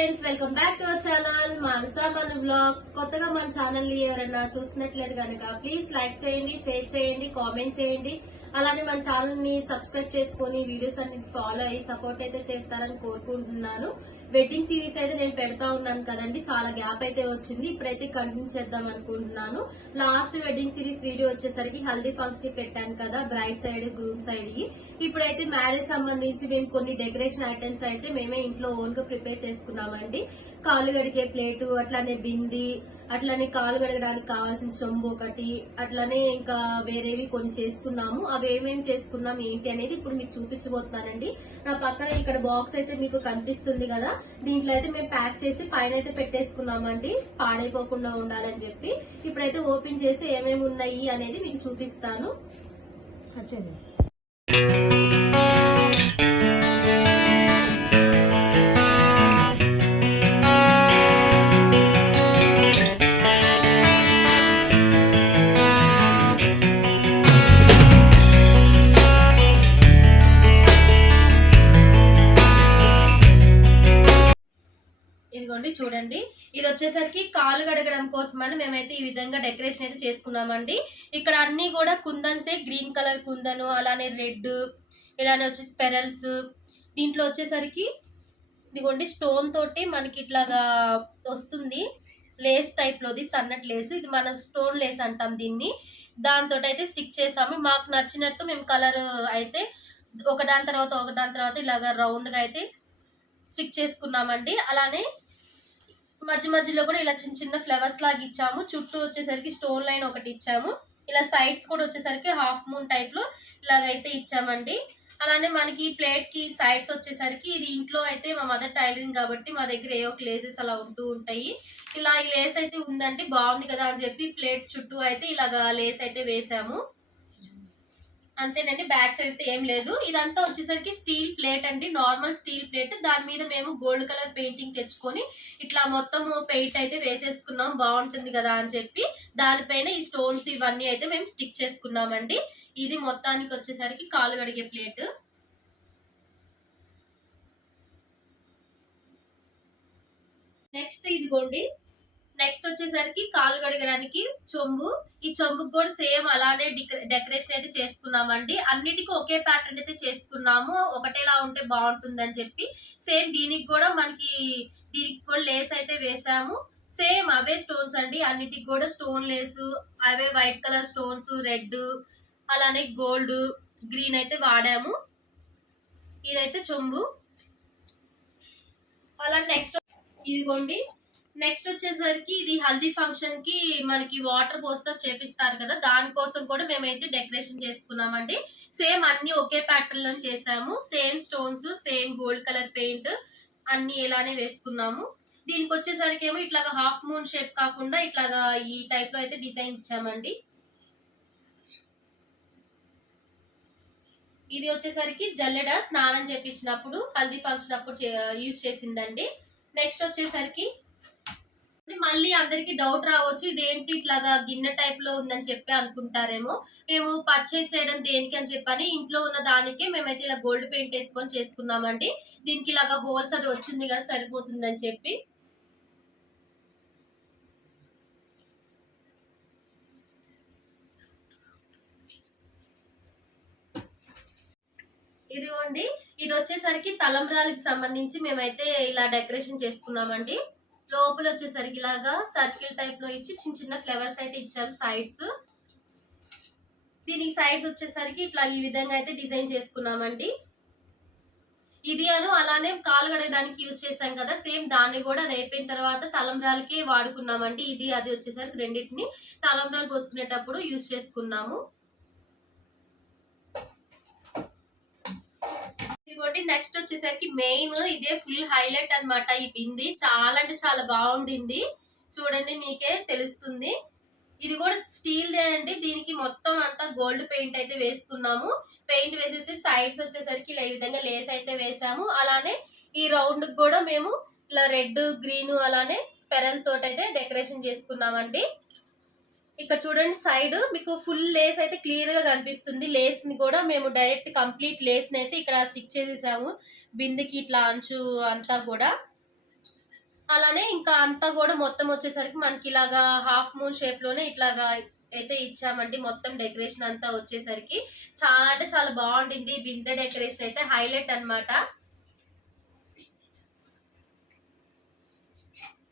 Friends, welcome back to our channel Manasa మన blogs. కొత్తగా మన ఛానల్ ని ఎవరైనా చూసినట్లేదు కనుక ప్లీజ్ లైక్ చేయండి, షేర్ చేయండి, కామెంట్ చేయండి. అలానే మన ఛానల్ ని సబ్స్క్రైబ్ చేసుకుని వీడియోస్ అన్ని ఫాలో అయ్యి సపోర్ట్ అయితే చేస్తారని కోరుకుంటున్నాను. వెడ్డింగ్ సిరీస్ అయితే నేను పెడతా ఉన్నాను కదండి, చాలా గ్యాప్ అయితే వచ్చింది. ఇప్పుడైతే కంటిన్యూ చేద్దాం అనుకుంటున్నాను. లాస్ట్ వెడ్డింగ్ సిరీస్ వీడియో వచ్చేసరికి హల్దీ ఫంక్షన్ పెట్టాను కదా, బ్రైడ్ సైడ్ గ్రూమ్ సైడ్. ఇప్పుడైతే మ్యారేజ్ సంబంధించి మేము కొన్ని డెకరేషన్ ఐటమ్స్ అయితే మేమే ఇంట్లో ఓన్ గా ప్రిపేర్ చేసుకున్నామండి. కాలు గడిగే ప్లేటు, అట్లానే బింది, అట్లానే కాలు గడగడానికి కావాల్సిన చెంబు ఒకటి, అట్లానే ఇంకా వేరేవి కొన్ని చేసుకున్నాము. అవి ఏమేమి చేసుకున్నాం ఏంటి అనేది ఇప్పుడు మీకు చూపించబోతున్నానండి. నా పక్కన ఇక్కడ బాక్స్ అయితే మీకు కనిపిస్తుంది కదా, దీంట్లో అయితే మేము ప్యాక్ చేసి పైన అయితే పెట్టేసుకున్నామండి, పాడైపోకుండా ఉండాలని చెప్పి. ఇప్పుడైతే ఓపెన్ చేసి ఏమేమి ఉన్నాయి అనేది మీకు చూపిస్తాను. ఇదిగోండి చూడండి, ఇది వచ్చేసరికి కాలు గడగడం కోసమని మేమైతే ఈ విధంగా డెకరేషన్ అయితే చేసుకున్నామండి. ఇక్కడ అన్ని కూడా కుందన్సే, గ్రీన్ కలర్ కుందను, అలానే రెడ్, ఇలానే వచ్చేసి పెరల్స్. దీంట్లో వచ్చేసరికి ఇదిగోండి స్టోన్ తోటి మనకి ఇట్లాగా వస్తుంది, లేస్ టైప్ లోది, సన్నటి లేస్. ఇది మనం స్టోన్ లేస్ అంటాం దీన్ని. దాంతో అయితే స్టిక్ చేసాము. మాకు నచ్చినట్టు మేము కలర్ అయితే ఒకదాని తర్వాత ఇలాగా రౌండ్ గా అయితే స్టిక్ చేసుకున్నామండి. అలానే మధ్య మధ్యలో కూడా ఇలా చిన్న చిన్న ఫ్లవర్స్ లాగా ఇచ్చాము. చుట్టూ వచ్చేసరికి స్టోన్ లైన్ ఒకటి ఇచ్చాము. ఇలా సైడ్స్ కూడా వచ్చేసరికి హాఫ్ మూన్ టైప్ లో ఇలాగైతే ఇచ్చామండి. అలానే మనకి ప్లేట్ కి సైడ్స్ వచ్చేసరికి, ఇది ఇంట్లో అయితే మా మదర్ టైలరింగ్ కాబట్టి మా దగ్గర ఏవో లేసెస్ అలా ఉంటూ ఉంటాయి. ఇలా ఈ లేస్ అయితే ఉందండి, బాగుంది కదా అని చెప్పి ప్లేట్ చుట్టూ అయితే ఇలాగా లేస్ అయితే వేసాము. అంతేనండి, బ్యాక్ సైడ్ అయితే ఏం లేదు. ఇదంతా వచ్చేసరికి స్టీల్ ప్లేట్ అండి, నార్మల్ స్టీల్ ప్లేట్. దాని మీద మేము గోల్డ్ కలర్ పెయింటింగ్ తెచ్చుకొని ఇట్లా మొత్తం పెయింట్ అయితే వేసేసుకున్నాం, బాగుంటుంది కదా అని చెప్పి. దానిపైన ఈ స్టోన్స్ ఇవన్నీ అయితే మేము స్టిక్ చేసుకున్నామండి. ఇది మొత్తానికి వచ్చేసరికి కాలు కడిగే ప్లేట్. నెక్స్ట్ ఇదిగోండి, నెక్స్ట్ వచ్చేసరికి కాలు కడగడానికి చెంబు. ఈ చెంబుకి కూడా సేమ్ అలానే డెకరేషన్ అయితే చేసుకున్నామండి. అన్నిటికీ ఒకే ప్యాటర్న్ అయితే చేసుకున్నాము, ఒకటేలా ఉంటే బాగుంటుంది అని చెప్పి. సేమ్ దీనికి కూడా దీనికి కూడా లేస్ అయితే వేసాము. సేమ్ అవే స్టోన్స్ అండి, అన్నిటికి కూడా స్టోన్ లేసు, అవే వైట్ కలర్ స్టోన్స్, రెడ్, అలానే గోల్డ్, గ్రీన్ అయితే వాడాము. ఇదైతే చెంబు. అలా నెక్స్ట్ ఇదిగోండి, నెక్స్ట్ వచ్చేసరికి ఇది హల్దీ ఫంక్షన్ కి మనకి వాటర్ పోస్తా చేపిస్తారు కదా, దానికోసం కూడా మేమైతే డెకరేషన్ చేసుకున్నామండి. సేమ్ అన్ని ఒకే ప్యాటర్న్ లో చేసాము. Same stones, same gold colour paint అన్ని ఇలానే వేసుకున్నాము. దీనికి వచ్చేసరికి ఏమో ఇట్లాగా హాఫ్ మూన్ షేప్ కాకుండా ఇట్లాగా ఈ టైప్ లో అయితే డిజైన్ ఇచ్చామండి. ఇది వచ్చేసరికి జల్లెడ, స్నానం చేపించినప్పుడు హల్దీ ఫంక్షన్ అప్పుడు యూజ్ చేసిందండి. నెక్స్ట్ వచ్చేసరికి మళ్ళీ అందరికి డౌట్ రావచ్చు, ఇదేంటి ఇట్లాగా గిన్నె టైప్ లో ఉందని చెప్పి అనుకుంటారేమో. మేము పర్చేజ్ చేయడం దేనికి అని చెప్పని ఇంట్లో ఉన్న దానికే మేమైతే ఇలా గోల్డ్ పెయింట్ వేసుకొని చేసుకున్నామండి. దీనికి ఇలాగా హోల్స్ అది వచ్చింది కదా, సరిపోతుందని చెప్పి. ఇదిగోండి, ఇది వచ్చేసరికి తలంబ్రాలకి సంబంధించి మేమైతే ఇలా డెకరేషన్ చేసుకున్నామండి. లోపల వచ్చేసరికి ఇలాగా సర్కిల్ టైప్ లో ఇచ్చి చిన్న చిన్న ఫ్లవర్స్ అయితే ఇచ్చాము సైడ్స్. దీనికి సైడ్స్ వచ్చేసరికి ఇట్లా ఈ విధంగా అయితే డిజైన్ చేసుకున్నామండి. ఇది అలానే కాలు కడగడానికి యూజ్ చేసాం కదా, సేమ్ దాన్ని కూడా అది అయిపోయిన తర్వాత తలంబ్రాలకి వాడుకున్నామండి. ఇది అది వచ్చేసరికి రెండింటిని తలంబ్రాలు పోసుకునేటప్పుడు యూజ్ చేసుకున్నాము. ఇదిగోండి, నెక్స్ట్ వచ్చేసరికి మెయిన్ ఇదే ఫుల్ హైలైట్ అన్నమాట. ఈ బింది చాలా అంటే చాలా బాగుండింది, చూడండి మీకే తెలుస్తుంది. ఇది కూడా స్టీల్ దే అండి. దీనికి మొత్తం అంతా గోల్డ్ పెయింట్ అయితే వేసుకున్నాము. పెయింట్ వేసేసి సైడ్స్ వచ్చేసరికి ఇలా ఈ విధంగా లేస్ అయితే వేసాము. అలానే ఈ రౌండ్ కూడా మేము ఇలా రెడ్, గ్రీన్, అలానే పెరల్ తోటి అయితే డెకరేషన్ చేసుకున్నామండి. ఇక్కడ చూడండి, సైడ్ మీకు ఫుల్ లేస్ అయితే క్లియర్ గా కనిపిస్తుంది. లేస్ ని కూడా మేము డైరెక్ట్ కంప్లీట్ లేస్ ని అయితే ఇక్కడ స్టిక్ చేసేసాము, బిందెకి ఇట్లా అంచు అంతా కూడా. అలానే ఇంకా అంతా కూడా మొత్తం వచ్చేసరికి మనకి ఇలాగా హాఫ్ మూన్ షేప్ లోనే ఇట్లాగా అయితే ఇచ్చామండి. మొత్తం డెకరేషన్ అంతా వచ్చేసరికి చాలా అంటే చాలా బాగుండింది. బిందె డెకరేషన్ అయితే హైలైట్ అన్నమాట.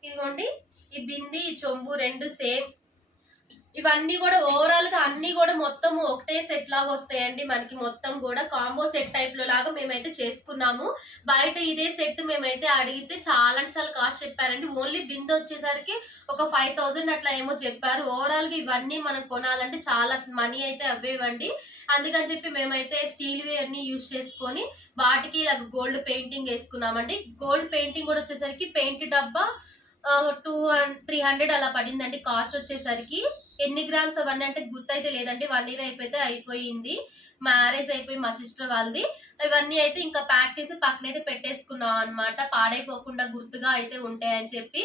ఇదిగోండి ఈ బింది ఈ చెంబు రెండు సేమ్. ఇవన్నీ కూడా ఓవరాల్ గా అన్ని కూడా మొత్తం ఒకటే సెట్ లాగా వస్తాయండి. మనకి మొత్తం కూడా కాంబో సెట్ టైప్ లో లాగా మేమైతే చేసుకున్నాము. బయట ఇదే సెట్ మేమైతే అడిగితే చాలా అంటే చాలా కాస్ట్ చెప్పారండి. ఓన్లీ బిందె వచ్చేసరికి ఒక 5000 అట్లా ఏమో చెప్పారు. ఓవరాల్ గా ఇవన్నీ మనం కొనాలంటే చాలా మనీ అయితే అవ్వేవండి. అందుకని చెప్పి మేమైతే స్టీల్ వి అన్ని యూజ్ చేసుకొని వాటికి ఇలా గోల్డ్ పెయింటింగ్ వేసుకున్నామండి. గోల్డ్ పెయింటింగ్ కూడా వచ్చేసరికి పెయింట్ డబ్బా 300 అలా పడిందండి కాస్ట్ వచ్చేసరికి. ఎన్ని గ్రామ్స్ అవన్నీ అంటే గుర్తయితే లేదండి. 1 ఇయర్ అయిపోతే అయిపోయింది. మ్యారేజ్ అయిపోయి మా సిస్టర్ వాళ్ళది. ఇవన్నీ అయితే ఇంకా ప్యాక్ చేసి పక్కనైతే పెట్టేసుకున్నాం అన్నమాట. పాడైపోకుండా గుర్తుగా అయితే ఉంటాయని చెప్పి.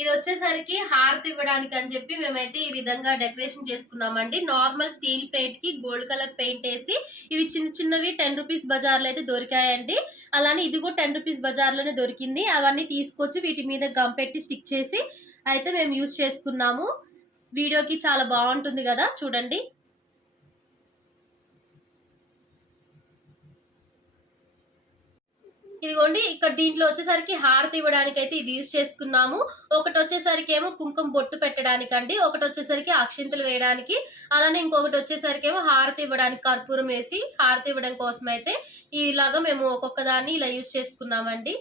ఇది వచ్చేసరికి హారతి ఇవ్వడానికి అని చెప్పి మేమైతే ఈ విధంగా డెకరేషన్ చేసుకున్నామండి. నార్మల్ స్టీల్ ప్లేట్ కి గోల్డ్ కలర్ పెయింట్ వేసి ఇవి చిన్న చిన్నవి 10 రూపీస్ బజార్ లో అయితే దొరికాయండి. అలానే ఇది కూడా 10 రూపీస్ బజార్ లోనే దొరికింది. అవన్నీ తీసుకొచ్చి వీటి మీద గమ్ పెట్టి స్టిక్ చేసి అయితే మేము యూజ్ చేసుకున్నాము. వీడియోకి చాలా బాగుంటుంది కదా చూడండి. ఇదిగోండి ఇక్కడ దీంట్లో వచ్చేసరికి హారతి ఇవ్వడానికి అయితే ఇది యూజ్ చేసుకున్నాము. ఒకటి వచ్చేసరికి ఏమో కుంకుమ బొట్టు పెట్టడానికి అండి, ఒకటి వచ్చేసరికి అక్షింతలు వేయడానికి, అలానే ఇంకొకటి వచ్చేసరికి ఏమో హారతి ఇవ్వడానికి కర్పూరం వేసి హారతి ఇవ్వడం కోసం అయితే ఇలాగా మేము ఒక్కొక్క దాన్ని ఇలా యూజ్ చేసుకున్నామండి.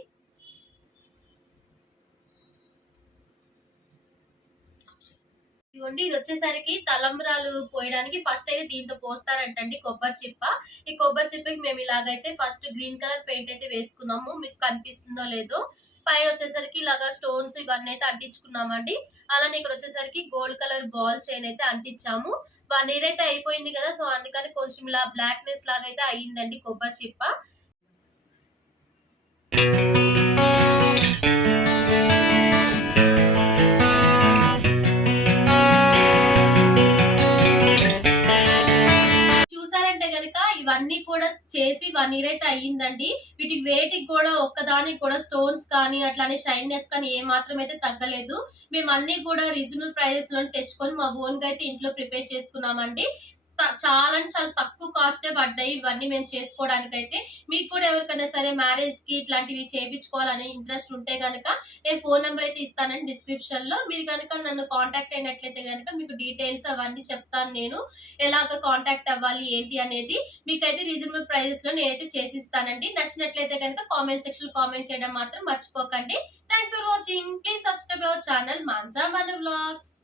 ఇదిగోండి ఇది వచ్చేసరికి తలంబ్రాలు పోయడానికి ఫస్ట్ అయితే దీంతో పోస్తారంటండి కొబ్బరి చిప్ప. ఈ కొబ్బరి చిప్పకి మేము ఇలాగైతే ఫస్ట్ గ్రీన్ కలర్ పెయింట్ అయితే వేసుకున్నాము. మీకు కనిపిస్తుందో లేదో. పైన వచ్చేసరికి ఇలాగా స్టోన్స్ ఇవన్నీ అయితే అంటించుకున్నామండి. అలానే ఇక్కడ వచ్చేసరికి గోల్డ్ కలర్ బాల్ చైన్ అయితే అంటించాము. 1 ఇయర్ అయితే అయిపోయింది కదా, సో అందుకని కొంచెం ఇలా బ్లాక్నెస్ లాగా అయితే అయ్యిందండి కొబ్బరి చిప్ప. చూసారంటే గనక ఇవన్నీ కూడా చేసి 1 ఇయర్ అయితే అయ్యిందండి. వీటికి వేటికి కూడా ఒక్కదానికి కూడా స్టోన్స్ కానీ అట్లానే షైన్నెస్ కానీ ఏ మాత్రం అయితే తగ్గలేదు. మేము అన్ని కూడా రీజనబుల్ ప్రైజెస్ లో తెచ్చుకొని మా ఓన్ గా అయితే ఇంట్లో ప్రిపేర్ చేసుకున్నామండి. చాలా అంటే చాలా తక్కువ కాస్టే పడ్డాయి ఇవన్నీ మేము చేసుకోవడానికి అయితే. మీకు కూడా ఎవరికైనా సరే మ్యారేజ్ కి ఇట్లాంటివి చేయించుకోవాలని ఇంట్రెస్ట్ ఉంటే గనక నేను ఫోన్ నెంబర్ అయితే ఇస్తానండి డిస్క్రిప్షన్ లో. మీరు కనుక నన్ను కాంటాక్ట్ అయినట్లయితే గనక మీకు డీటెయిల్స్ అవన్నీ చెప్తాను నేను, ఎలాగ కాంటాక్ట్ అవ్వాలి ఏంటి అనేది. మీకైతే రీజనబుల్ ప్రైజెస్ లో నేనైతే చేసిస్తానండి. నచ్చినట్లయితే కనుక కామెంట్ సెక్షన్ కామెంట్ చేయడం మాత్రం మర్చిపోకండి. Thanks for watching. Please subscribe our channel Mansa Manu vlogs.